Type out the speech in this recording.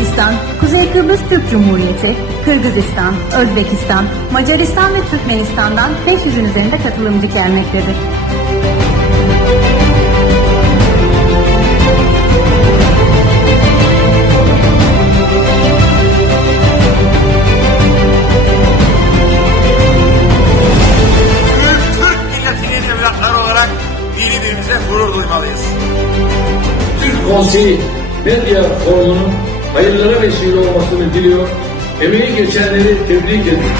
Pakistan, Kuzey Kıbrıs Türk Cumhuriyeti, Kırgızistan, Özbekistan, Macaristan ve Türkmenistan'dan 500'ün üzerinde katılımcı gelmektedir. Birbirimize gurur duymalıyız. Türk Konseyi Medya Forumu'nun hayırlara vesile olmasını diliyor. Emeği geçenleri tebrik ediyorum.